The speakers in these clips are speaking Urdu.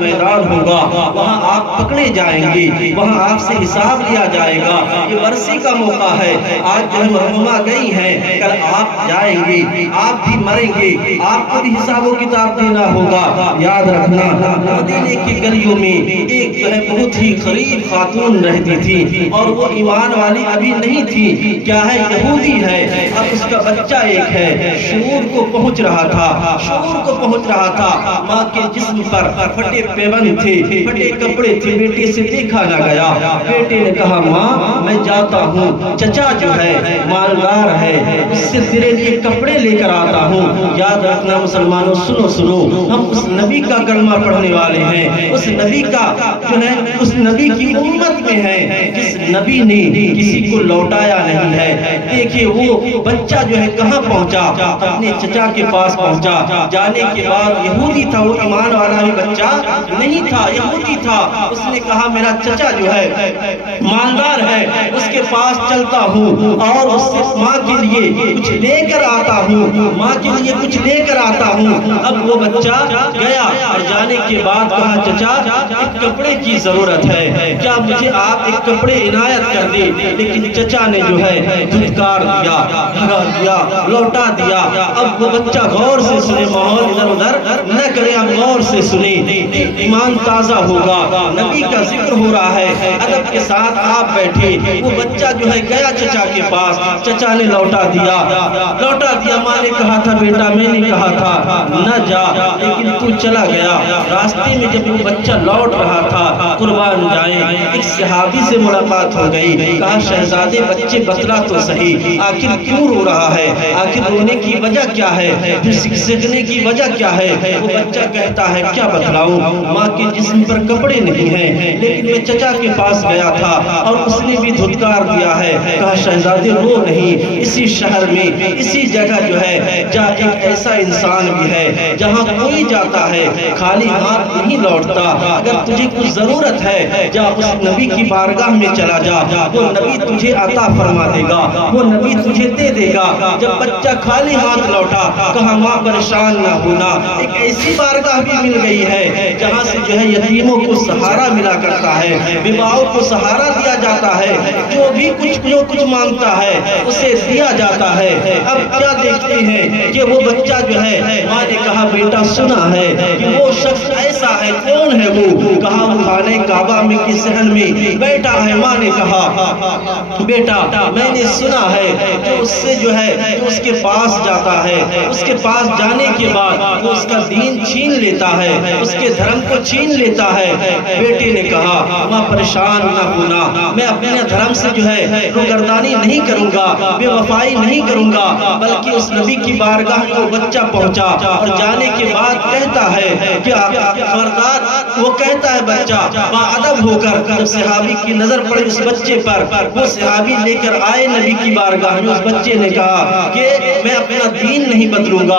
میدان ہوگا، وہاں آپ پکڑے جائیں گے، وہاں آپ سے حساب لیا جائے گا۔ یہ ورثے کا موقع ہے، آج جو ہے مرحومہ گئی ہیں، کل آپ جائیں گے، آپ بھی مریں گے، آپ کو بھی حساب و کتاب دینا ہوگا۔ یاد رکھنا، مدینے کی گلیوں میں ایک جو ہے بہت ہی غریب خاتون رہتی تھی، اور وہ ایمان والی ابھی نہیں تھی، کیا ہے یہودی ہے، اب اس کا بچہ ایک ہے، شعور کو پہنچ رہا تھا، ماں کے جسم پر پھٹے پیوند تھے، پھٹے کپڑے تھے، بیٹے سے دیکھا نہ گیا۔ بیٹے نے کہا ماں میں جاتا ہوں، چچا جو ہے مالدار ہے، اس سے تیرے لیے کپڑے لے کر آتا ہوں۔ یاد رکھنا مسلمانوں، سنو، ہم اس نبی کا کلمہ پڑھنے والے ہیں، اس نبی کا جو ہے اس نبی کی امت میں ہیں جس نبی نے کسی کو لوٹایا نہیں ہے۔ دیکھیے وہ بچہ جو ہے کہاں پہنچا، اپنے چچا کے پاس پہنچا۔ جانے کے بعد یہودی تھا، وہ ایمان والا بھی بچہ نہیں تھا، یہودی تھا۔ اس نے کہا میرا چچا جو ہے مالدار ہے، اس کے پاس چلتا ہوں اور اس سے ماں کے لیے کچھ لے کر آتا ہوں۔ اب وہ بچہ گیا اور جانے کے بعد کہا چچا ایک کپڑے کی ضرورت ہے، کیا مجھے آپ ایک کپڑے عنایت کر دیں؟ لیکن چچا نے جو ہے دھتکار دیا، بھگا دیا، لوٹا دیا۔ اب وہ بچہ غور سے سنے، ماحول ادھر ادھر نہ کرے، اب غور سے سنے، ایمان تازہ ہوگا۔ نبی کا ذکر ہو رہا ہے، ادب کے ساتھ آپ بیٹھے۔ وہ بچہ جو ہے گیا چچا کے پاس، چچا نے لوٹا دیا۔ ماں نے کہا تھا بیٹا میں نے کہا تھا نہ جا، لیکن تو چلا گیا۔ راستے میں جب وہ بچہ لوٹ رہا تھا، قربان جائیں ایک صحابی سے ملاقات ہو گئی۔ کہا شہزادے بچے بتلا تو صحیح، آخر کیوں رو رہا ہے، آخر رونے کی وجہ کیا ہے، پھر سکنے کی وجہ کیا ہے؟ وہ بچہ کہتا ہے کیا بتلاؤں، ماں کے جسم پر کپڑے نہیں ہیں، لیکن میں چچا کے پاس گیا تھا اور اس نے بھی دھتکار دیا ہے۔ کہا شہزادے رو نہیں، اسی شہر میں اسی جگہ جو ہے جہاں ایک ایسا انسان بھی ہے جہاں کوئی جاتا ہے خالی ہاتھ نہیں لوٹتا۔ اگر تجھے کچھ ضرورت ہے جا اس نبی کی بارگاہ میں چلا جا، وہ نبی تجھے عطا فرما دے گا، وہ نبی تجھے دے دے گا۔ جب بچہ خالی ہاتھ لوٹا، کہا ماں پریشان نہ ہونا، ایک ایسی بارگاہ بھی مل گئی ہے جہاں سے جو ہے یتیموں کو سہارا ملا کرتا ہے، بیواؤں کو سہارا دیا جاتا ہے، جو کچھ مانگتا ہے اسے دیا جاتا ہے۔ اب کیا دیکھتے ہیں کہ وہ بچہ جو ہے، ماں نے کہا بیٹا سنا ہے کہ وہ شخص ایسا ہے، کون ہے وہ؟ کہا وہ خانہ کعبہ میں کی صحن میں بیٹا ہے۔ ماں نے کہا بیٹا میں نے سنا ہے کہ اس سے جو ہے جو اس کے پاس جاتا ہے، اس کے پاس جانے کے بعد وہ اس کا دین چھین لیتا ہے، اس کے دھرم کو چھین لیتا ہے۔ بیٹے نے کہا ماں پریشان نہ ہونا، میں اپنے دھرم سے جو ہے روگردانی نہیں کروں گا، بے وفائی نہیں کروں گا، بلکہ اس نبی کی بارگاہ میں وہ بچہ پہنچا اور جانے کے بعد کہتا ہے کہ خبردار، وہ کہتا ہے بچہ باادب ہو کر، جب صحابی کی نظر پڑی اس بچے پر، وہ صحابی لے کر آئے نبی کی بارگاہ میں۔ اس بچے نے کہا کہ میں اپنا دین نہیں بدلوں گا،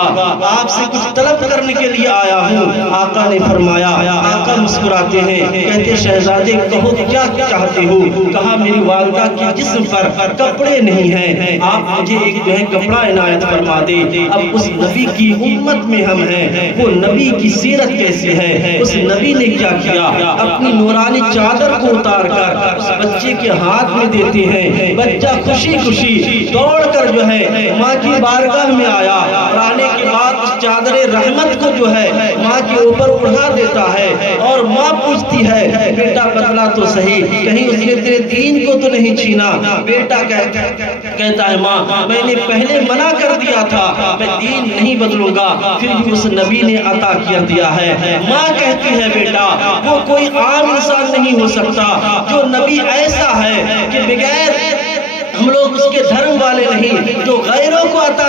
آپ سے کچھ طلب کرنے کے لیے آیا ہوں۔ آقا نے فرمایا، آقا مسکراتے ہیں، کہتے شہزادے کہو کیا چاہتے ہو؟ کہا میری والدہ کی جسم پر کپڑے نہیں ہیں، آپ مجھے ایک جو ہے کپڑا عنایت فرما دے۔ اب اس نبی کی امت میں ہم ہیں، وہ نبی کی سیرت کیسی ہے، اس نبی نے کیا کیا، اپنی نورانی چادر کو اتار کر اس بچے کے ہاتھ میں دیتے ہیں۔ بچہ خوشی خوشی دوڑ کر جو ہے ماں کی بارگاہ میں آیا، اور آنے کے بعد اس چادر رحمت کو جو ہے ماں کے اوپر اڑا دیتا ہے، اور ماں پوچھتی ہے بیٹا بتلا تو صحیح، کہیں اس نے تیرے دین کو تو نہیں چھینا؟ بیٹا کہتا ہے ماں میں نے پہلے منع کر دیا تھا، میں دین نہیں بدلوں گا، پھر بھی اس نبی نے عطا کیا دیا ہے۔ ماں کہتی ہے بیٹا وہ کوئی عام انسان نہیں ہو سکتا، جو نبی ایسا ہے کہ بغیر ہم لوگ اس کے دھرم والے نہیں، جو غیروں کو عطا